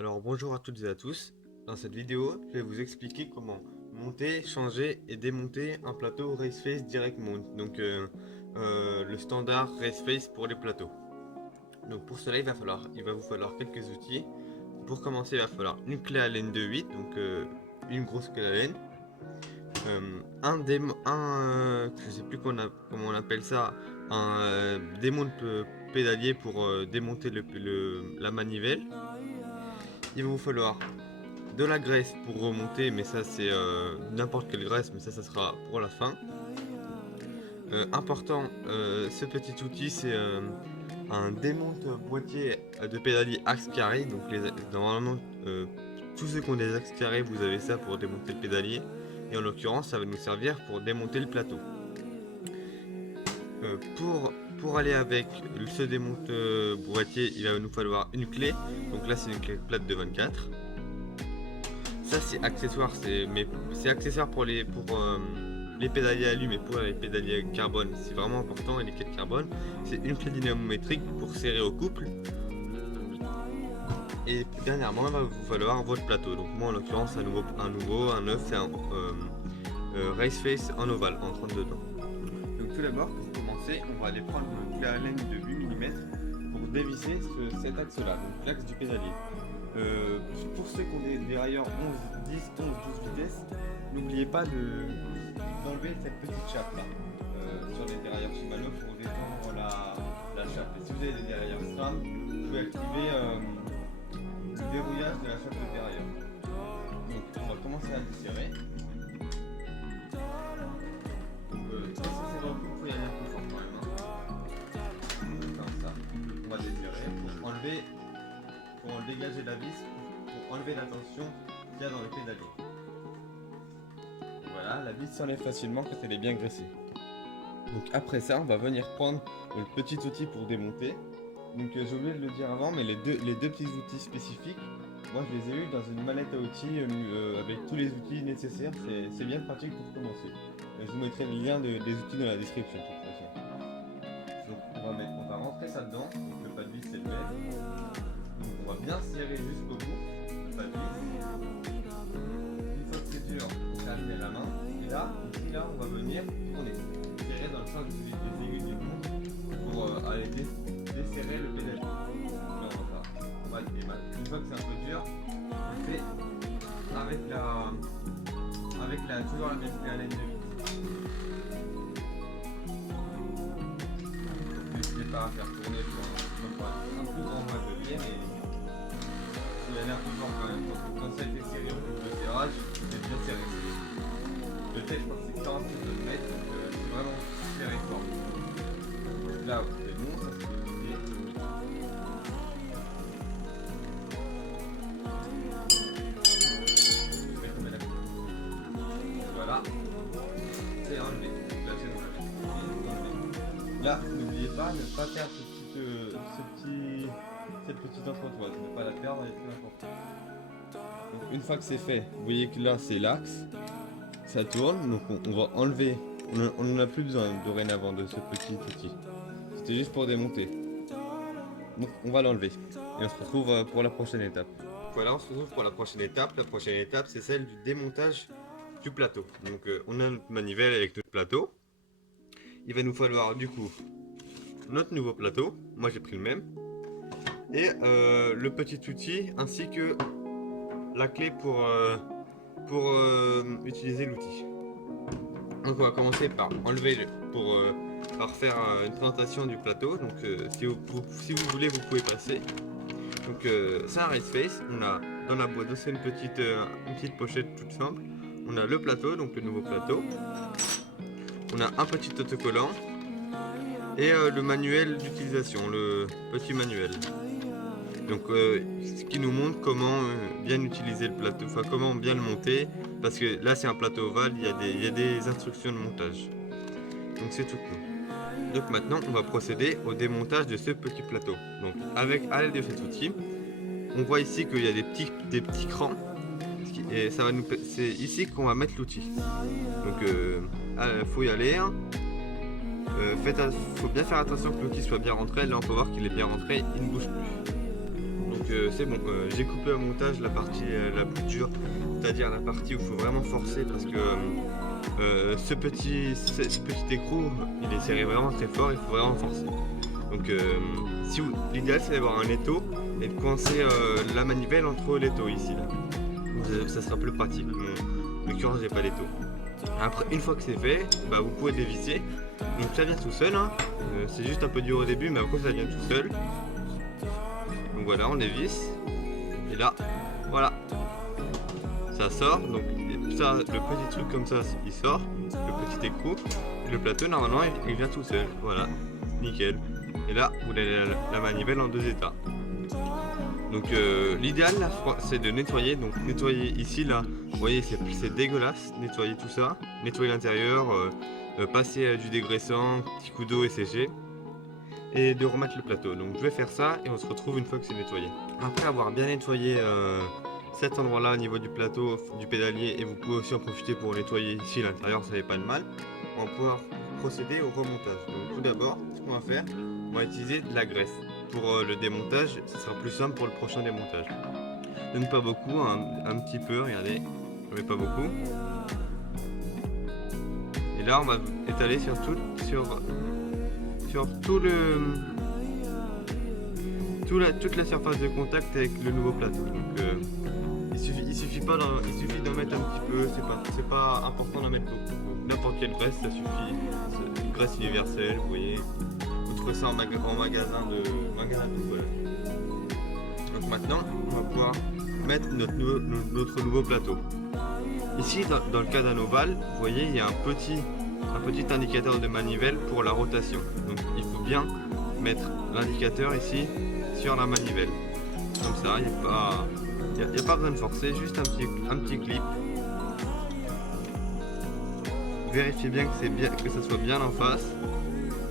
Alors bonjour à toutes et à tous. Dans cette vidéo, je vais vous expliquer comment monter, changer et démonter un plateau Raceface Direct Mount. Donc le standard Raceface pour les plateaux. Donc pour cela, il va vous falloir quelques outils. Pour commencer, il va falloir une clé Allen de 8, donc une grosse clé Allen. Je sais plus comment on appelle ça, un démonte pédalier pour démonter la manivelle. Il va vous falloir de la graisse pour remonter, mais ça c'est n'importe quelle graisse, mais ça sera pour la fin. Important, ce petit outil c'est un démonte boîtier de pédalier axe carré. Donc normalement tous ceux qui ont des axes carrés, vous avez ça pour démonter le pédalier, et en l'occurrence ça va nous servir pour démonter le plateau. Pour aller avec ce démonte boîtier, il va nous falloir une clé. Donc là c'est une clé plate de 24. Ça c'est accessoire, c'est accessoire pour les pédaliers alu, mais pour les pédaliers carbone c'est vraiment important. Et les clés de carbone, c'est une clé dynamométrique pour serrer au couple. Et dernièrement, il va vous falloir votre plateau. Donc moi en l'occurrence un neuf, c'est un Raceface en ovale en 32 dents. Donc tout d'abord, pour commencer, on va aller prendre une clé Allen de 8 mm pour dévisser cet axe là, donc l'axe du pédalier. Pour ceux qui ont des dérailleurs 11, 10, 11, 12 vitesses, n'oubliez pas d'enlever cette petite chape là sur les dérailleurs Shimano pour détendre la chape. Et si vous avez des dérailleurs SRAM, vous pouvez activer le verrouillage de la chape de dérailleur. Donc on va commencer à desserrer. Si c'est dans le coup, il faut y aller un peu fort quand même. Comme ça. On va desserrer pour dégager la vis, pour enlever la tension qu'il y a dans le pédalier. Voilà, la vis s'enlève facilement quand elle est bien graissée. Donc après ça, on va venir prendre le petit outil pour démonter. Donc j'ai oublié de le dire avant, mais les deux petits outils spécifiques, moi je les ai eus dans une mallette à outils avec tous les outils nécessaires. C'est bien pratique pour commencer. Je vous mettrai le lien des outils dans la description de toute façon. Donc on va rentrer ça dedans. Donc le pas de vis c'est le bête. Donc on va bien serrer jusqu'au bout le pas de vis. Une fois que c'est dur, on termine la main. Et là, ici là, on va venir tourner, serrer dans le sens des aiguilles du monde pour aller desserrer le pédalier. Là on va démarrer. Une fois que c'est un peu dur, on fait toujours la même clé Allen de 8. N'hésitez pas à faire tourner pour un plus grand mois de pied, mais il y a l'air plus fort quand même. Quand ça a été serré au bout de serrage, c'est bien serré. Le test, je crois que c'est 40 Nm, donc c'est vraiment serré fort. Donc là, c'est bon, ça c'est démonté. Voilà, c'est enlevé. La chaîne enlevée. Là, n'oubliez pas de ne pas perdre cette petite entretoise. Ne pas la perdre, elle est très importante. Donc, une fois que c'est fait, vous voyez que là c'est l'axe, ça tourne. Donc on va enlever, on n'en a plus besoin dorénavant de ce petit outil. C'était juste pour démonter. Donc on va l'enlever et on se retrouve pour la prochaine étape. Voilà, on se retrouve pour la prochaine étape. La prochaine étape, c'est celle du démontage du plateau. Donc on a notre manivelle avec notre plateau. Il va nous falloir du coup notre nouveau plateau. Moi j'ai pris le même. Et le petit outil ainsi que la clé pour utiliser l'outil. Donc on va commencer par enlever par faire une présentation du plateau. Donc si vous voulez, vous pouvez passer. Donc c'est un Raceface. On a dans la boîte aussi une petite pochette toute simple. On a le plateau, donc le nouveau plateau. On a un petit autocollant et le manuel d'utilisation, le petit manuel. Donc ce qui nous montre comment bien utiliser le plateau, enfin comment bien le monter, parce que là c'est un plateau ovale, il y a des instructions de montage. Donc c'est tout cool. Donc maintenant on va procéder au démontage de ce petit plateau. Donc à l'aide de cet outil, on voit ici qu'il y a des petits crans. Et c'est ici qu'on va mettre l'outil. Donc faut y aller. Faut bien faire attention que l'outil soit bien rentré. Là on peut voir qu'il est bien rentré, il ne bouge plus. Donc c'est bon, j'ai coupé au montage la partie la plus dure, c'est-à-dire la partie où il faut vraiment forcer parce que ce petit écrou il est serré vraiment très fort, il faut vraiment forcer. Donc l'idéal c'est d'avoir un étau et de coincer la manivelle entre l'étau ici là. Ça sera plus pratique. En l'occurrence j'ai pas d'étau. Après une fois que c'est fait, bah, vous pouvez dévisser. Donc ça vient tout seul, hein. C'est juste un peu dur au début mais après ça vient tout seul. Donc voilà, on dévisse. Et là, voilà. Ça sort. Donc ça, le petit truc comme ça, il sort. Le petit écrou. Et le plateau, normalement, il vient tout seul. Voilà. Nickel. Et là, vous avez la manivelle en 2 états. Donc l'idéal là, c'est de nettoyer. Donc nettoyer ici, là. Vous voyez, c'est dégueulasse. Nettoyer tout ça. Nettoyer l'intérieur. Passer du dégraissant, petit coup d'eau et sécher. Et de remettre le plateau. Donc je vais faire ça et on se retrouve une fois que c'est nettoyé. Après avoir bien nettoyé cet endroit là au niveau du plateau, du pédalier, et vous pouvez aussi en profiter pour nettoyer ici l'intérieur, ça fait pas de mal, on va pouvoir procéder au remontage. Donc tout d'abord, ce qu'on va faire, on va utiliser de la graisse. Pour le démontage, ce sera plus simple pour le prochain démontage. Donc pas beaucoup, un petit peu, regardez, mais pas beaucoup. Et là on va étaler sur tout toute la surface de contact avec le nouveau plateau. Donc il suffit d'en mettre un petit peu, c'est pas important d'en mettre beaucoup. N'importe quelle graisse ça suffit. C'est une graisse universelle, vous voyez. Vous trouvez ça en magasin de voilà. Donc maintenant on va pouvoir mettre notre nouveau plateau. Ici dans le cas d'un ovale, vous voyez il y a un petit indicateur de manivelle pour la rotation. Donc il faut bien mettre l'indicateur ici sur la manivelle. Comme ça, il n'y a pas besoin de forcer, juste un petit clip. Vérifiez bien que ça soit bien en face.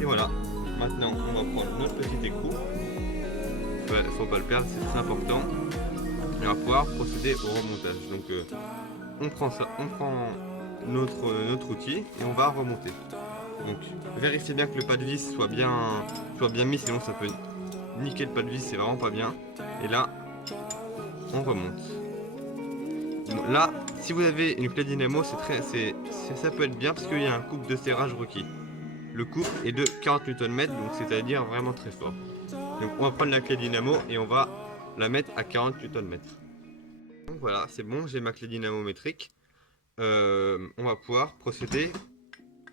Et voilà. Maintenant, on va prendre notre petit écrou. Faut pas le perdre, c'est très important. Et on va pouvoir procéder au remontage. Donc on prend notre outil et on va remonter. Donc vérifiez bien que le pas de vis soit bien mis, sinon ça peut niquer le pas de vis, c'est vraiment pas bien. Et là, on remonte. Bon, là, si vous avez une clé dynamo, ça peut être bien parce qu'il y a un couple de serrage requis. Le couple est de 40 Nm, donc c'est-à-dire vraiment très fort. Donc on va prendre la clé dynamo et on va la mettre à 40 Nm. Donc voilà, c'est bon, j'ai ma clé dynamométrique. On va pouvoir procéder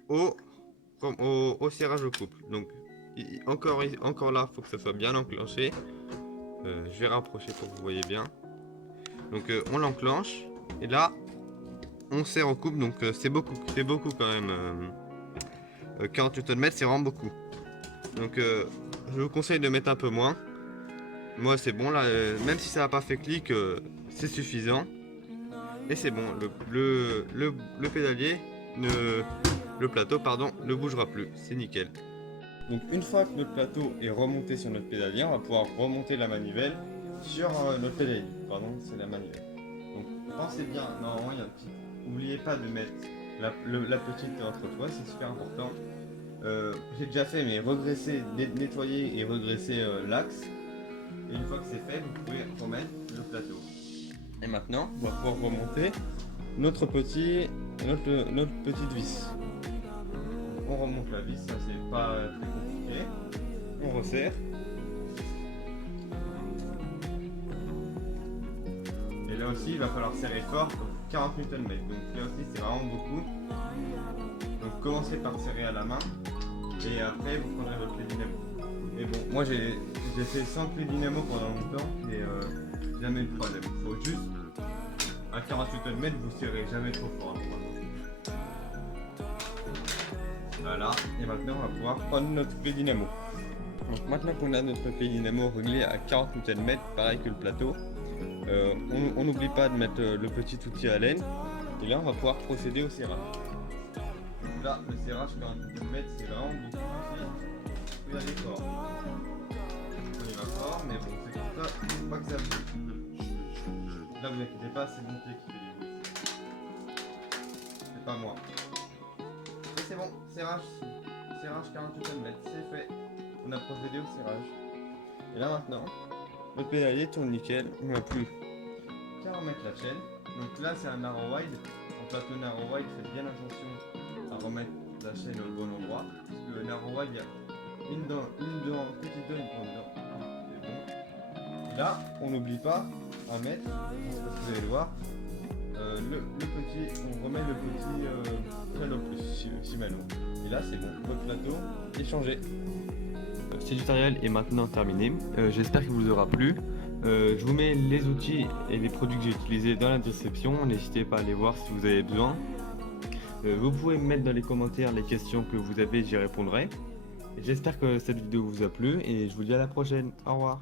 au serrage au couple. Donc encore là, il faut que ça soit bien enclenché. Je vais rapprocher pour que vous voyez bien. Donc on l'enclenche et là on serre au couple. Donc c'est beaucoup quand même. 48 Nm, c'est vraiment beaucoup. Donc je vous conseille de mettre un peu moins. Moi c'est bon là, même si ça n'a pas fait clic, c'est suffisant. Et c'est bon, le pédalier, le plateau pardon, ne bougera plus, c'est nickel. Donc une fois que notre plateau est remonté sur notre pédalier, on va pouvoir remonter la manivelle sur notre pédalier. Pardon, c'est la manivelle. Donc pensez bien, normalement il y a un petit... N'oubliez pas de mettre la petite entre toi, c'est super important. J'ai déjà fait, mais nettoyer et regresser l'axe. Et une fois que c'est fait, vous pouvez remettre le plateau. Et maintenant, on va pouvoir remonter notre petite vis. On remonte la vis, ça c'est pas très compliqué. On resserre. Et là aussi, il va falloir serrer fort, 40 Nm. Donc là aussi, c'est vraiment beaucoup. Donc commencez par serrer à la main. Et après, vous prendrez votre clé dynamo. Mais bon, moi j'ai fait sans clé dynamo pendant longtemps et jamais eu de problème. Il faut juste, à 48 Nm, vous serrez jamais trop fort. Voilà, et maintenant on va pouvoir prendre notre clé dynamo. Donc maintenant qu'on a notre clé dynamo réglée à 40 Nm, pareil que le plateau, on n'oublie pas de mettre le petit outil à laine. Et là on va pouvoir procéder au serrage. Donc là, le serrage 40 Nm, c'est vraiment beaucoup aussi. Il faut y aller fort. On y va fort, mais bon, c'est comme ça, faut pas que ça bouge. Là, vous inquiétez pas, c'est mon pied qui fait du bruit. C'est pas moi. Et c'est bon, serrage 48 Nm, c'est fait. On a procédé au serrage. Et là maintenant, votre pédalier tourne nickel, il n'y a plus qu'à remettre la chaîne. Donc là c'est un narrow wide, en plateau narrow wide faites bien attention à remettre la chaîne au bon endroit, parce que le narrow wide il y a une dent, petite dent, une grande dent, c'est bon. Et là on n'oublie pas à mettre, parce que vous allez le voir, le petit, on remet le petit piano plus Shimano. Et là c'est bon, votre plateau est changé. Ce tutoriel est maintenant terminé, j'espère qu'il vous aura plu. Je vous mets les outils et les produits que j'ai utilisés dans la description, n'hésitez pas à les voir si vous avez besoin. Vous pouvez me mettre dans les commentaires les questions que vous avez, j'y répondrai. J'espère que cette vidéo vous a plu et je vous dis à la prochaine, au revoir.